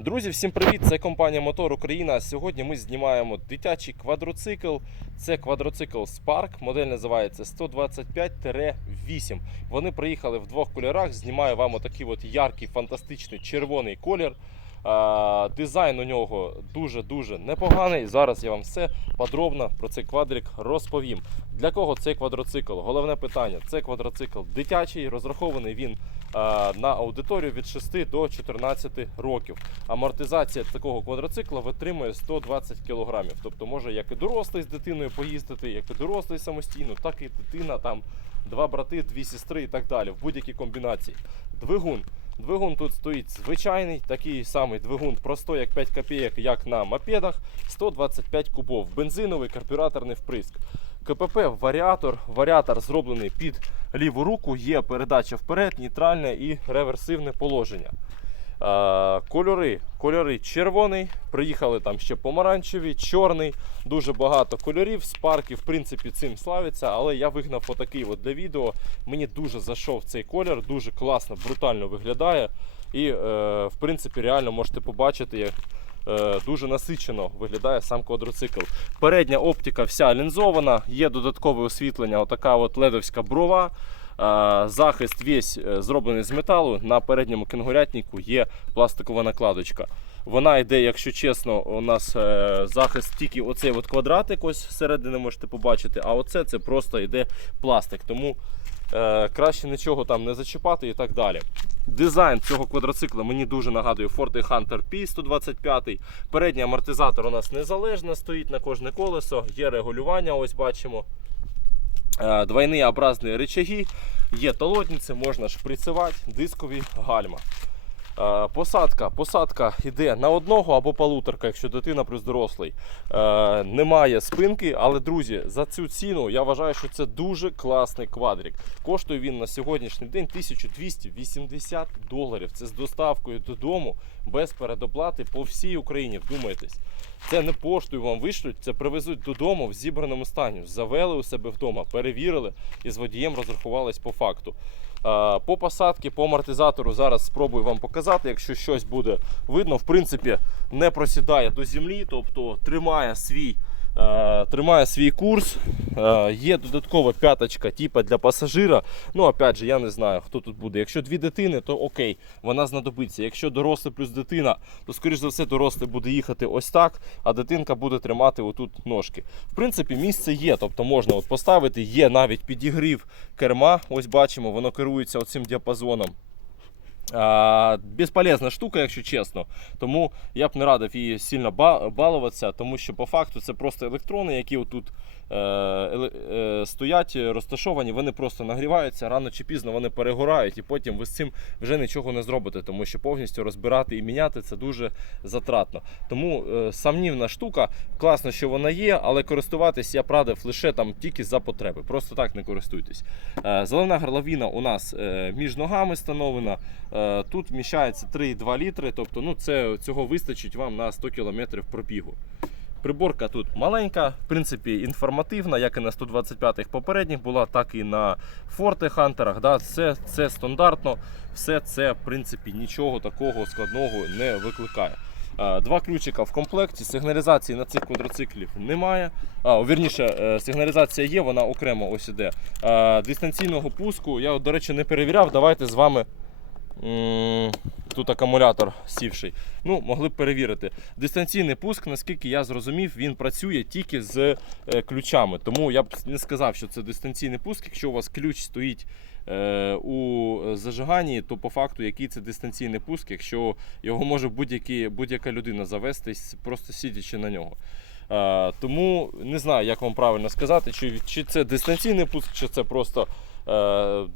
Друзі, всім привіт! Це компанія Мотор Україна. Сьогодні ми знімаємо дитячий квадроцикл. Це квадроцикл Spark. Модель називається 125-8. Вони приїхали в двох кольорах. Знімаю вам отакий от яркий, фантастичний червоний колір. А, Дизайн у нього дуже-дуже непоганий. Зараз я вам все подробно про цей квадрик розповім. Для кого цей квадроцикл? Головне питання: це квадроцикл дитячий, розрахований він а, на аудиторію від 6 до 14 років. Амортизація такого квадроцикла витримує 120 кг. Тобто може як і дорослий з дитиною поїздити, як і дорослий самостійно, так і дитина, там два брати, дві сестри і так далі. В будь-якій комбінації. Двигун. Двигун тут стоїть звичайний, такий самий двигун, простой, як 5 копійок, як на мопедах, 125 кубов. Бензиновий карбюраторний вприск. КПП варіатор. Варіатор зроблений під ліву руку, є передача вперед, нейтральне і реверсивне положення. Кольори. Кольори червоний, приїхали там ще помаранчеві, чорний, дуже багато кольорів. Спарки, в принципі, цим славиться, але я вигнав отакий от для відео. Мені дуже зайшов цей колір, дуже класно, брутально виглядає. І, е, в принципі, реально можете побачити, як е, дуже насичено виглядає сам квадроцикл. Передня оптика вся лінзована, є додаткове освітлення, отака от ледовська брова. Захист весь е, зроблений з металу. На передньому кенгурятнику є пластикова накладочка. Вона йде, якщо чесно, у нас е, захист тільки оцей от квадратик, ось всередині можете побачити, а оце це просто йде пластик. Тому е, краще нічого там не зачіпати і так далі. Дизайн цього квадроцикла мені дуже нагадує Ford Hunter P 125. Передній амортизатор у нас незалежно стоїть на кожне колесо, є регулювання, ось бачимо. Е, Двойні образні рычаги, є толотниці, можна шприцювати, дискові гальма. Е, Посадка. Посадка йде на одного або полуторка, якщо дитина плюс дорослий. Е, Немає спинки, але друзі, за цю ціну я вважаю, що це дуже класний квадрик. Коштує він на сьогоднішній день 1280 доларів. Це з доставкою додому без передоплати по всій Україні. Вдумайтесь. Це не поштою вам вишлють, це привезуть додому в зібраному стані. Завели у себе вдома, перевірили і з водієм розрахувались по факту. По посадці, по амортизатору зараз спробую вам показати, якщо щось буде видно. В принципі, не просідає до землі, тобто тримає свій, тримає свій курс. Е, Є додаткова п'яточка, типа для пасажира. Ну, опять же, я не знаю, хто тут буде. Якщо дві дитини, то окей, вона знадобиться. Якщо дорослий плюс дитина, то скоріш за все дорослий буде їхати ось так, а дитинка буде тримати отут ножки. В принципі, місце є, тобто можна от поставити, є навіть підігрів керма. Ось бачимо, воно керується оцим діапазоном. Безполезна штука, якщо чесно. Тому я б не радив її сильно балуватися, тому що по факту це просто електрони, які отут е, е, стоять, розташовані, вони просто нагріваються, рано чи пізно вони перегорають, і потім ви з цим вже нічого не зробите, тому що повністю розбирати і міняти це дуже затратно. Тому е, сумнівна штука, класно, що вона є, але користуватись я б радив лише там тільки за потреби. Просто так не користуйтесь. Е, Зелена горловина у нас між ногами встановлена. Е, Тут вміщається 3,2 літри, тобто ну, це, цього вистачить вам на 100 км пробігу. Приборка тут маленька, в принципі, інформативна, як і на 125-х попередніх була, так і на Forte Hunter. Да, все це стандартно, все це, в принципі, нічого такого складного не викликає. Е, Два ключика в комплекті. Сигналізації на цих квадроциклів немає. А, вірніше, е, сигналізація є, вона окремо ось іде. Дистанційного пуску я, до речі, не перевіряв. Давайте з вами. Тут акумулятор сівший. Ну, могли б перевірити. Дистанційний пуск, наскільки я зрозумів, він працює тільки з е, ключами. Тому я б не сказав, що це дистанційний пуск. Якщо у вас ключ стоїть е, у зажиганні, то по факту який це дистанційний пуск, якщо його може будь-яка людина завести, просто сидячи на нього. Тому не знаю, як вам правильно сказати, чи, чи це дистанційний пуск, чи це просто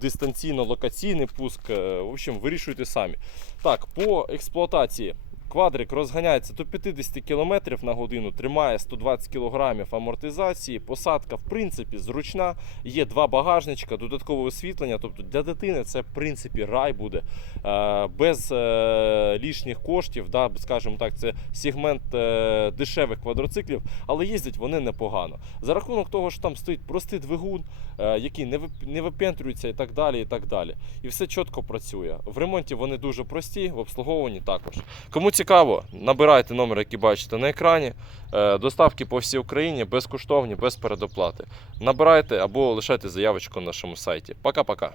дистанційно-локаційний пуск. Е, В общем, вирішуйте самі. Так, по експлуатації. Квадрик розганяється до 50 км на годину, тримає 120 кг амортизації. Посадка, в принципі, зручна. Є два багажничка, додаткове освітлення. Тобто для дитини це в принципі рай буде. Е, без е, лишніх коштів, да, скажімо так, це сегмент е, дешевих квадроциклів, але їздять вони непогано. За рахунок того, що там стоїть простий двигун, який не, випентрюється і так далі. І так далі. І все чітко працює. В ремонті вони дуже прості, в обслуговуванні також. Кому цікаво, цікаво, набирайте номер, який бачите на екрані. Е, Доставки по всій Україні безкоштовні, без передоплати. Набирайте або лишайте заявочку на нашому сайті. Пока-пока.